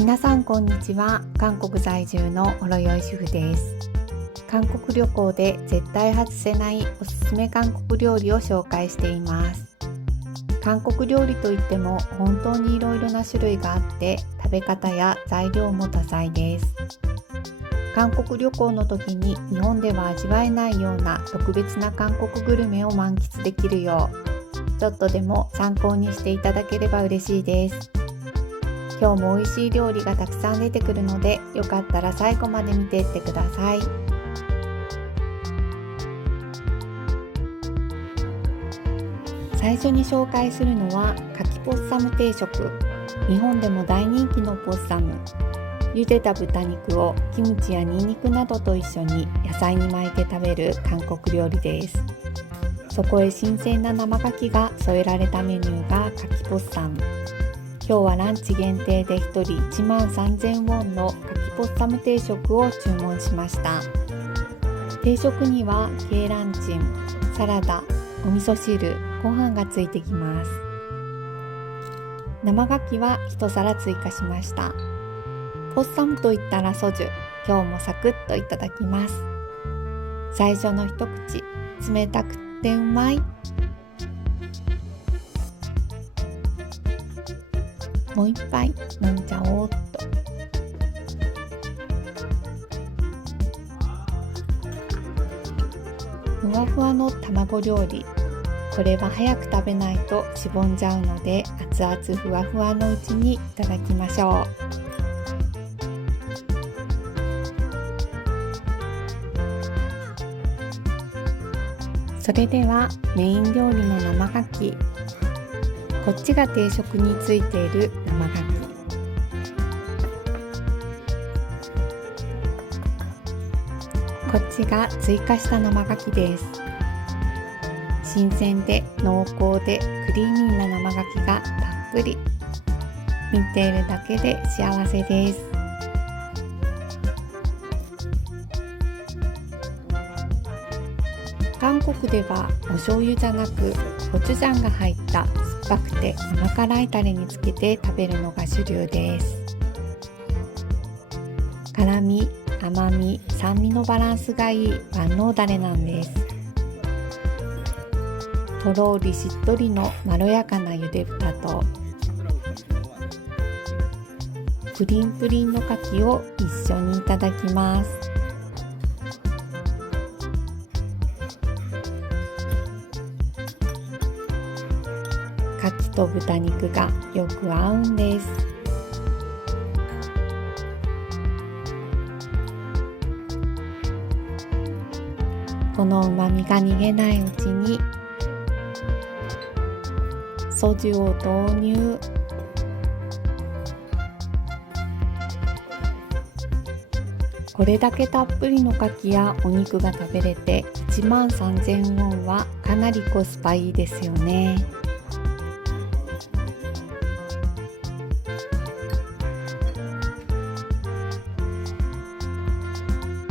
皆さんこんにちは。韓国在住のほろよい主婦です。韓国旅行で絶対外せないおすすめ韓国料理を紹介しています。韓国料理といっても本当にいろいろな種類があって食べ方や材料も多彩です。韓国旅行の時に日本では味わえないような特別な韓国グルメを満喫できるようちょっとでも参考にしていただければ嬉しいです。今日も美味しい料理がたくさん出てくるのでよかったら最後まで見ていってください。最初に紹介するのはかきポッサム定食。日本でも大人気のポッサム。茹でた豚肉をキムチやニンニクなどと一緒に野菜に巻いて食べる韓国料理です。そこへ新鮮な生牡蠣が添えられたメニューがかきポッサム。今日はランチ限定で1人1万3000ウォンのかきポッサム定食を注文しました。定食にはケーランチン、サラダ、お味噌汁、ご飯がついてきます。生牡蠣は1皿追加しました。ポッサムといったらソジュ、今日もサクッといただきます。最初の一口、冷たくてうまい。もう一杯飲んじゃおうっと。ふわふわの卵料理。これは早く食べないとしぼんじゃうので熱々ふわふわのうちにいただきましょう。それではメイン料理の生牡蠣。こっちが定食についている生牡蠣。こっちが追加した生牡蠣です。新鮮で濃厚でクリーミーな生牡蠣がたっぷり。見ているだけで幸せです。韓国ではお醤油じゃなくコチュジャンが入った酸っぱくて甘辛いタレにつけて食べるのが主流です。辛み、甘み、酸味のバランスがいい万能ダレなんです。とろりしっとりのまろやかなゆで豚とプリンプリンの牡蠣を一緒にいただきます。牡蠣と豚肉がよく合うんです。この旨味が逃げないうちにソジュを投入。これだけたっぷりの牡蠣やお肉が食べれて1万3000ウォンはかなりコスパいいですよね。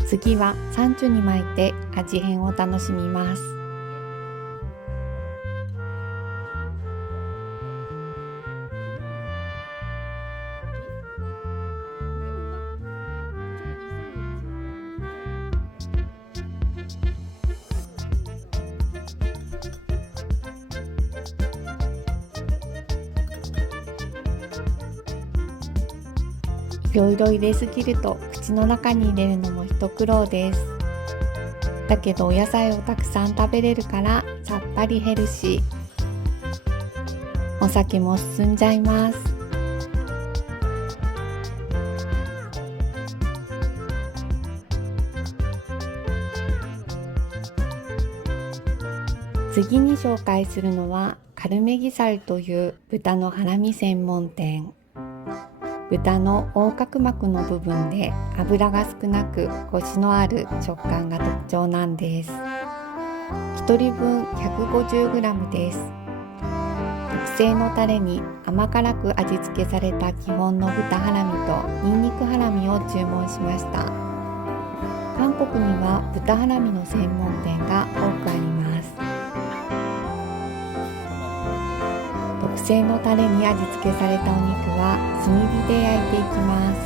次はサンチュに巻いて味変を楽しみます。いろいろ入れすぎると口の中に入れるのも一苦労です。だけどお野菜をたくさん食べれるからさっぱりヘルシー。お酒も進んじゃいます。次に紹介するのはカルメギサルという豚のハラミ専門店。豚の横隔膜の部分で脂が少なくコシのある食感が特徴なんです。1人分 150g です。特製のタレに甘辛く味付けされた基本の豚ハラミとニンニクハラミを注文しました。韓国には豚ハラミの専門店が多くあります。特特製のタレに味付けされたお肉は炭火で焼いていきます。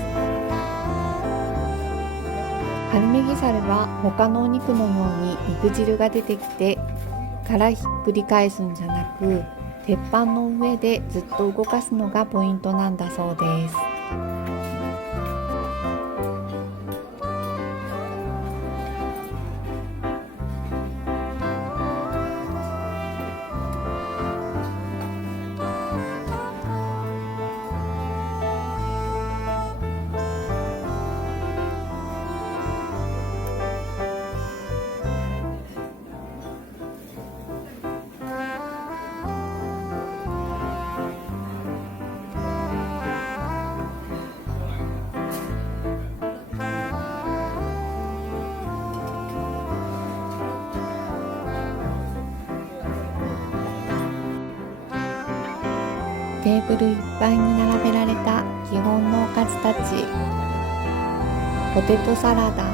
カルメギサルは他のお肉のように肉汁が出てきてからひっくり返すんじゃなく、鉄板の上でずっと動かすのがポイントなんだそうです。テーブルいっぱいに並べられた基本のおかずたち。ポテトサラダ、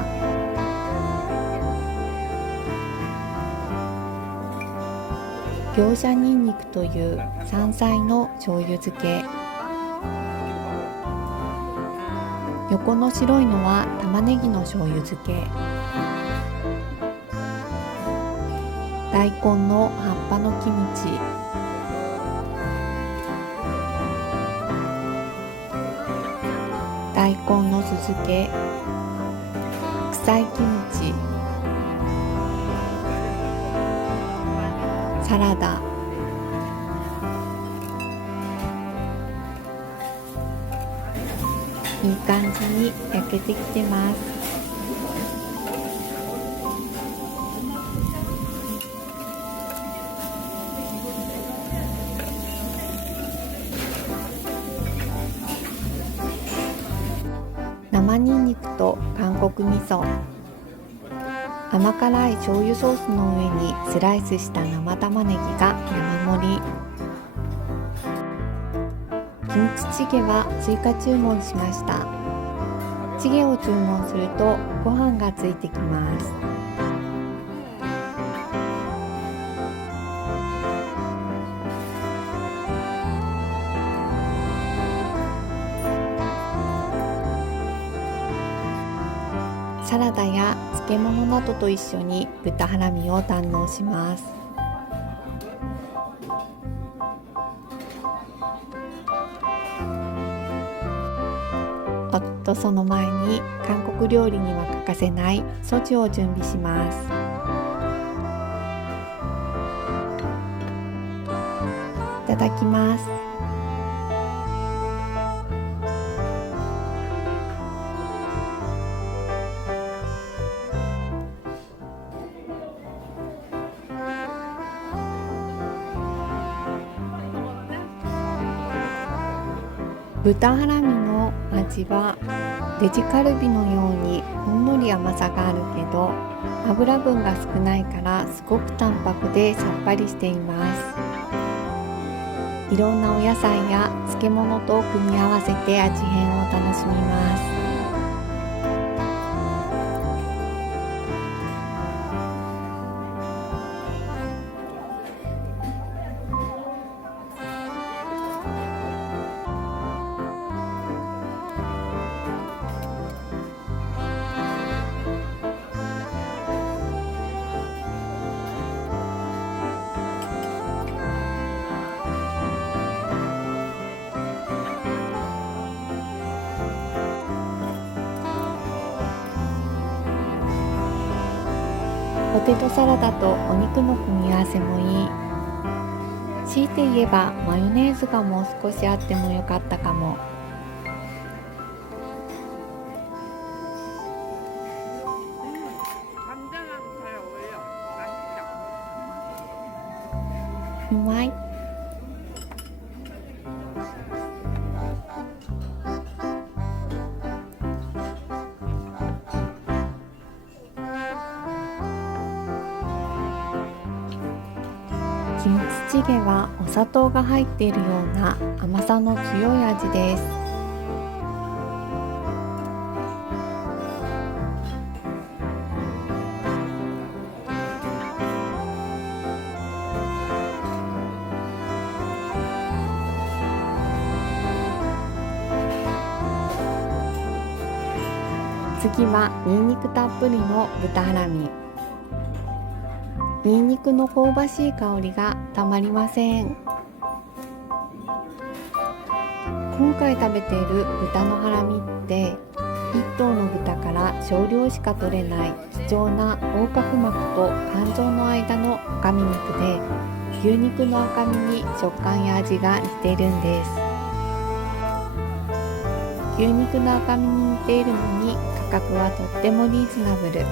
業者ニンニクという山菜の醤油漬け、横の白いのは玉ねぎの醤油漬け、大根の葉っぱのキムチ、大根の酢漬け、白菜キムチ、サラダ、いい感じに焼けてきてます。生ニンニクと韓国味噌、甘辛い醤油ソースの上にスライスした生玉ねぎが山盛り。キムチチゲは追加注文しました。チゲを注文するとご飯がついてきます。サラダや漬物などと一緒に豚ハラミを堪能します。おっと、その前に韓国料理には欠かせないソジュを準備します。いただきます。豚ハラミの味はデジカルビのようにほんのり甘さがあるけど、油分が少ないからすごく淡白でさっぱりしています。いろんなお野菜や漬物と組み合わせて味変を楽しみます。ポテトサラダとお肉の組み合わせもいい。強いて言えばマヨネーズがもう少しあってもよかったかも。うまい。キムチチゲはお砂糖が入っているような甘さの強い味です。次はニンニクたっぷりの豚ハラミ。ニンニクの香ばしい香りがたまりません。今回食べている豚のハラミって1頭の豚から少量しか取れない貴重な横隔膜と肝臓の間の赤身肉で、牛肉の赤身に食感や味が似ているんです。牛肉の赤身に似ているのに価格はとってもリーズナブル。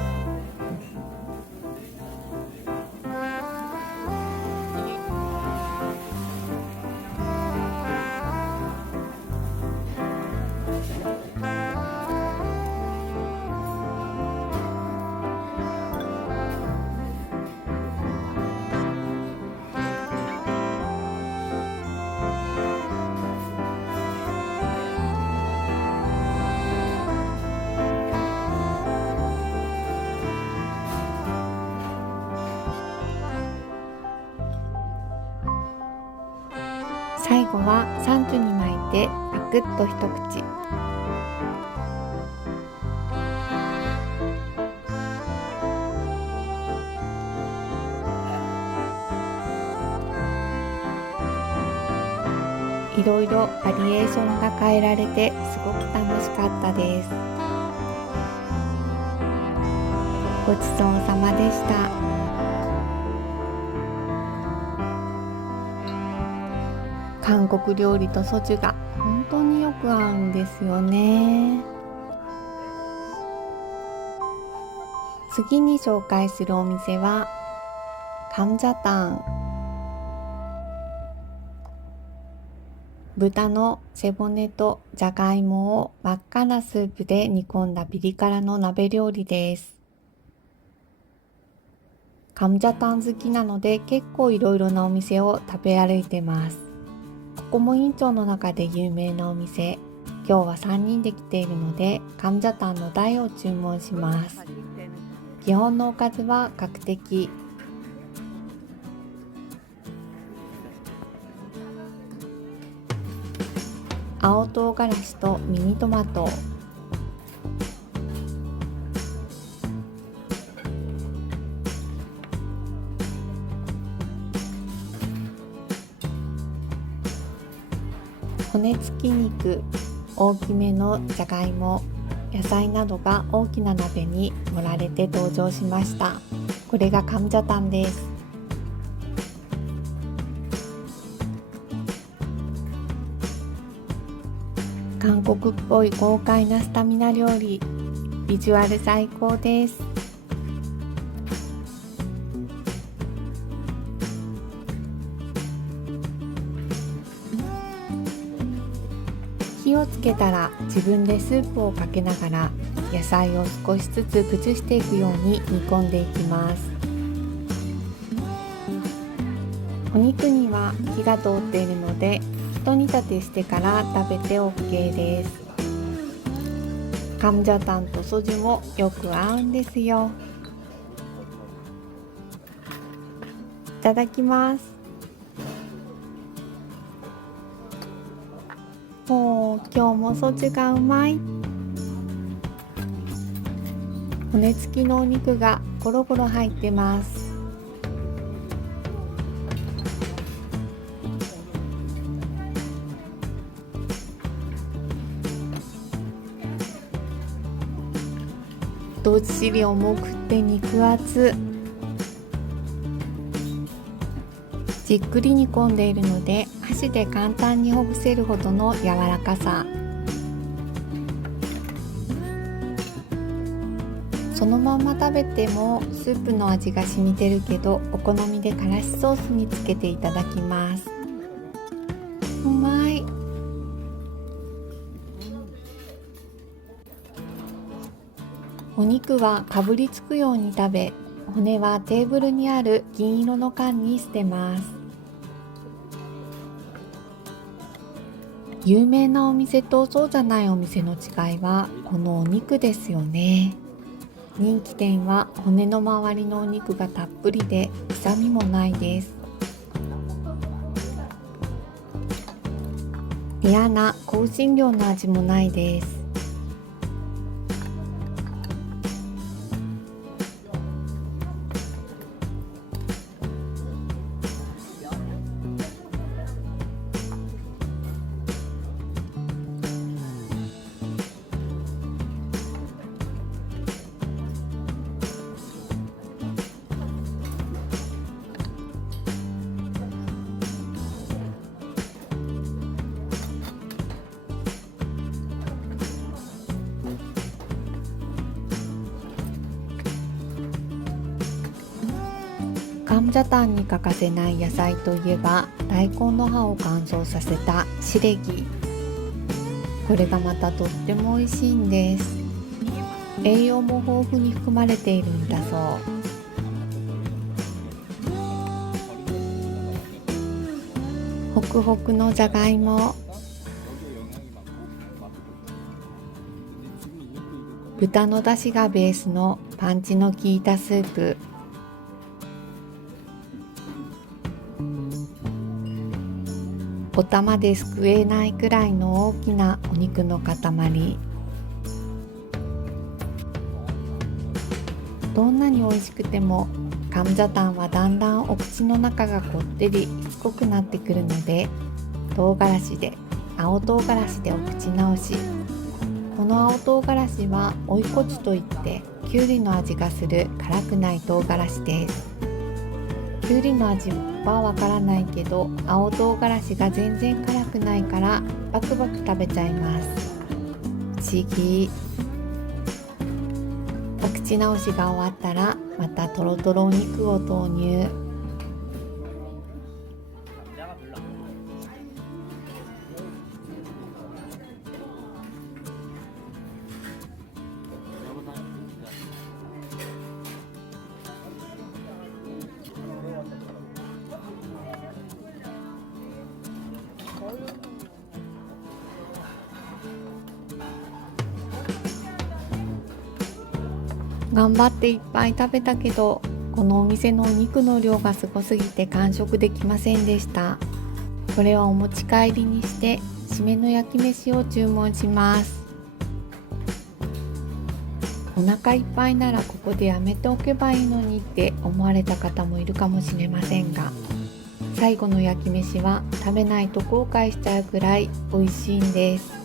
最後はサンチュに巻いてパクッと一口。いろいろバリエーションが変えられてすごく楽しかったです。ごちそうさまでした。韓国料理とソジュが本当によく合うんですよね。次に紹介するお店はカムジャタン。豚の背骨とじゃがいもを真っ赤なスープで煮込んだピリ辛の鍋料理です。カムジャタン好きなので結構いろいろなお店を食べ歩いてます。ここもインチョンの中で有名なお店。今日は3人で来ているのでカムジャタンの大を注文します。基本のおかずは角的。青唐辛子とミニトマト、骨付き肉、大きめのじゃがいも、野菜などが大きな鍋に盛られて登場しました。これがカムジャタンです。韓国っぽい豪快なスタミナ料理、ビジュアル最高です。火をつけたら自分でスープをかけながら野菜を少しずつ崩していくように煮込んでいきます。お肉には火が通っているので一煮立てしてから食べて OK です。カムジャタンとソジュもよく合うんですよ。いただきます。もう今日もソジュがうまい。骨付きのお肉がゴロゴロ入ってます。どっしり重くて肉厚。じっくり煮込んでいるので箸で簡単にほぐせるほどの柔らかさ。そのまま食べてもスープの味が染みてるけど、お好みでからしソースにつけていただきます。うまい。お肉はかぶりつくように食べ、骨はテーブルにある銀色の缶に捨てます。有名なお店とそうじゃないお店の違いはこのお肉ですよね。人気店は骨の周りのお肉がたっぷりで臭みもないです。嫌な香辛料の味もないです。カムジャタンに欠かせない野菜といえば大根の葉を乾燥させたシレギ。これがまたとっても美味しいんです。栄養も豊富に含まれているんだそう。ホクホクのじゃがいも、豚の出汁がベースのパンチの効いたスープ、お玉ですくえないくらいの大きなお肉の塊。どんなに美味しくてもカムジャタンはだんだんお口の中がこってりしつこくなってくるので、青唐辛子でお口直し。この青唐辛子はオイコチュといってきゅうりの味がする辛くない唐辛子です。きゅうりの味はわからないけど、青唐辛子が全然辛くないからバクバク食べちゃいます。不思議。お口直しが終わったらまたトロトロお肉を投入。頑張っていっぱい食べたけど、このお店のお肉の量がすごすぎて完食できませんでした。これはお持ち帰りにして締めの焼き飯を注文します。お腹いっぱいならここでやめておけばいいのにって思われた方もいるかもしれませんが、最後の焼き飯は食べないと後悔しちゃうくらい美味しいんです。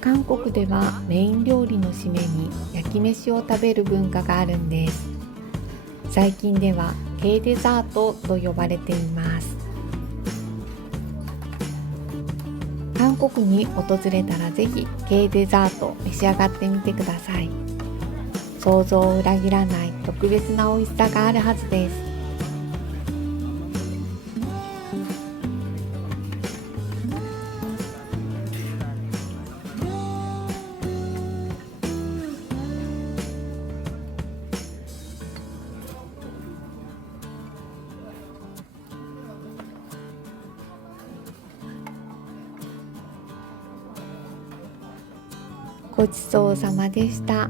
韓国ではメイン料理の締めに焼き飯を食べる文化があるんです。最近では軽デザートと呼ばれています。韓国に訪れたらぜひ軽デザート召し上がってみてください。想像を裏切らない特別な美味しさがあるはずです。ごちそうさまでした。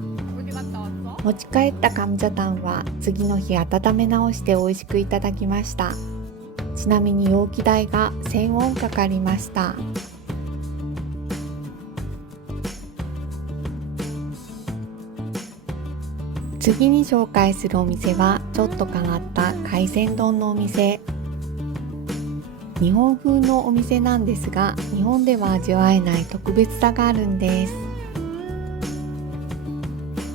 持ち帰ったカムジャタンは次の日温め直して美味しくいただきました。ちなみに容器代が1000ウォンかかりました。次に紹介するお店はちょっと変わった海鮮丼のお店。日本風のお店なんですが、日本では味わえない特別さがあるんです。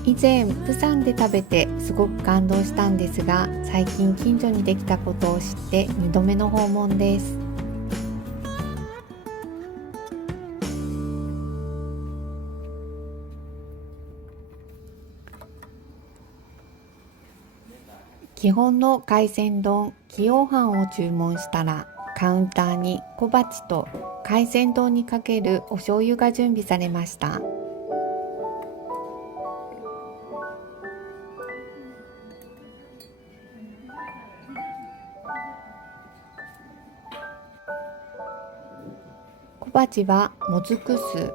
以前プサンで食べてすごく感動したんですが、最近近所にできたことを知って2度目の訪問です。基本の海鮮丼キヨーハンを注文したら、カウンターに小鉢と海鮮丼にかけるお醤油が準備されました。小鉢はもずく酢、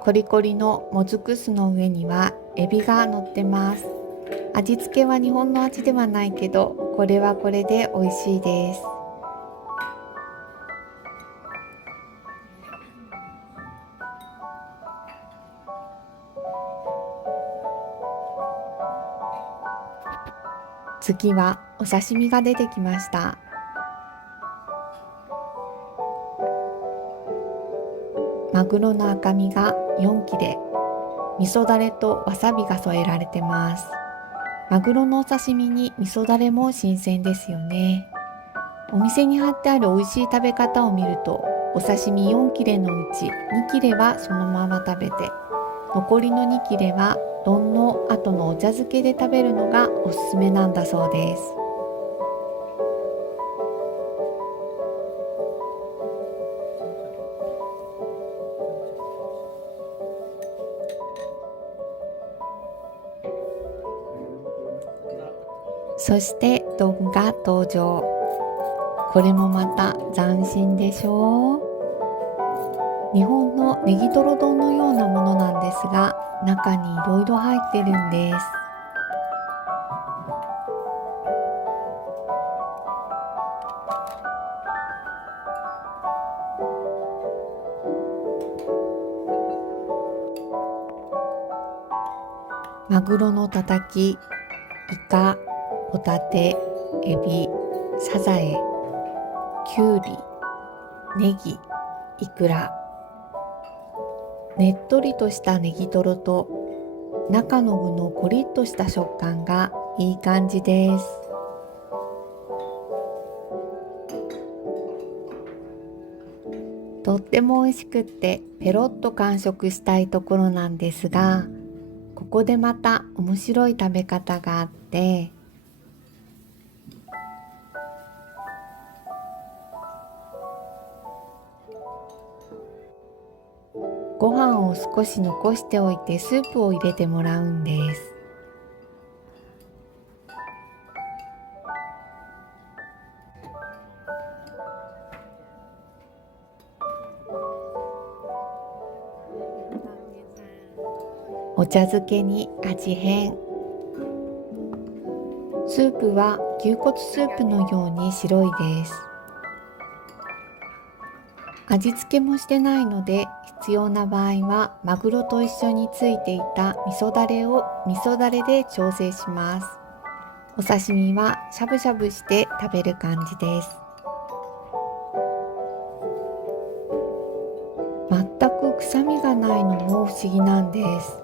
コリコリのもずく酢の上にはエビが乗ってます。味付けは日本の味ではないけど、これはこれで美味しいです。次はお刺身が出てきました。マグロの赤身が4切れ、味噌だれとわさびが添えられてます。マグロのお刺身に味噌だれも新鮮ですよね。お店に貼ってある美味しい食べ方を見ると、お刺身4切れのうち2切れはそのまま食べて、残りの2切れは丼の後のお茶漬けで食べるのがおすすめなんだそうです。そして丼が登場。これもまた斬新でしょう。日本のネギトロ丼のようなものなんですが、中にいろいろ入ってるんです。マグロのたたき、イカ、ホタテ、エビ、サザエ、キュウリ、ネギ、イクラ。ねっとりとしたネギトロと中の具のコリッとした食感がいい感じです。とっても美味しくってペロッと完食したいところなんですが、ここでまた面白い食べ方があって、ご飯を少し残しておいてスープを入れてもらうんです。お茶漬けに味変。スープは牛骨スープのように白いです。味付けもしてないので、必要な場合はマグロと一緒についていた味噌だれを味噌だれで調整します。お刺身はしゃぶしゃぶして食べる感じです。全く臭みがないのも不思議なんです。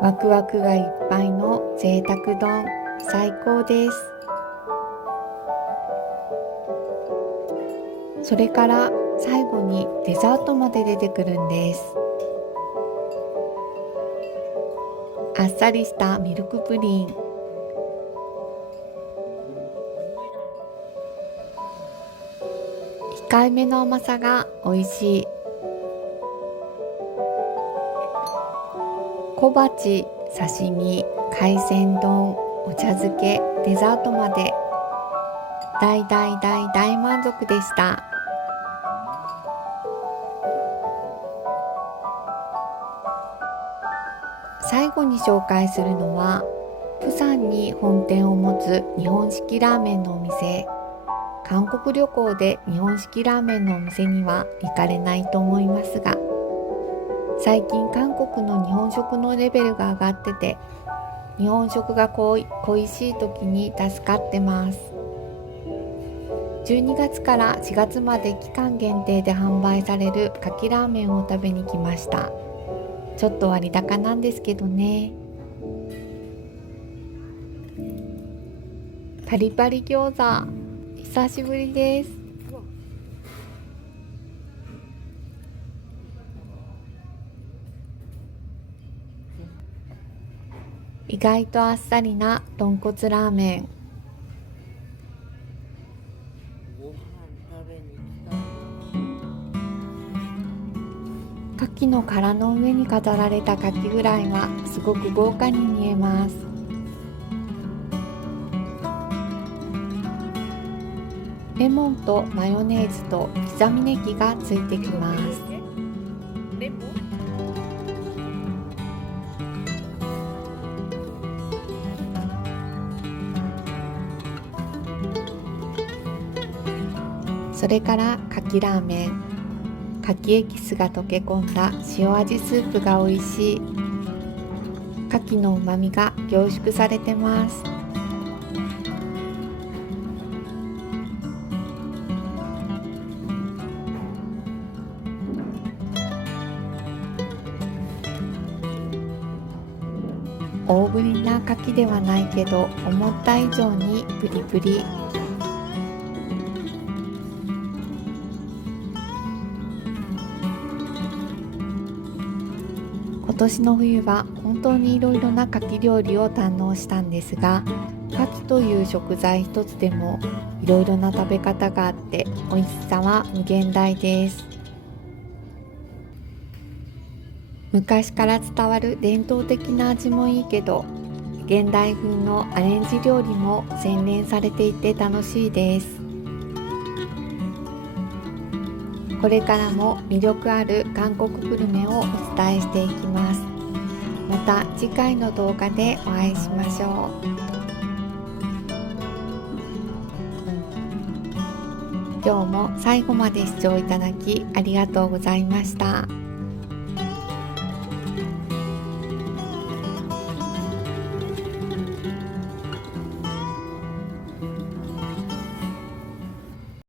ワクワクがいっぱいの贅沢丼、最高です。それから最後にデザートまで出てくるんです。あっさりしたミルクプリン、控えめの甘さが美味しい小鉢、刺身、海鮮丼、お茶漬け、デザートまで大満足でした。最後に紹介するのは、釜山に本店を持つ日本式ラーメンのお店。韓国旅行で日本式ラーメンのお店には行かれないと思いますが、最近韓国の日本食のレベルが上がってて、日本食が恋しい時に助かってます。12月から4月まで期間限定で販売されるかきラーメンを食べに来ました。ちょっと割高なんですけどね。パリパリ餃子、久しぶりです。意外とあっさりな豚骨ラーメン。牡蠣の殻の上に飾られたカキフライはすごく豪華に見えます。レモンとマヨネーズと刻みネギがついてきます。それからかきラーメン。かきエキスが溶け込んだ塩味スープが美味しい。かきの旨味が凝縮されてます。大ぶりなかきではないけど思った以上にプリプリ。年の冬は本当にいろいろな牡蠣料理を堪能したんですが、牡蠣という食材一つでもいろいろな食べ方があって美味しさは無限大です。昔から伝わる伝統的な味もいいけど、現代風のアレンジ料理も洗練されていて楽しいです。これからも魅力ある韓国グルメをお伝えしていきます。また次回の動画でお会いしましょう。今日も最後まで視聴いただきありがとうございました。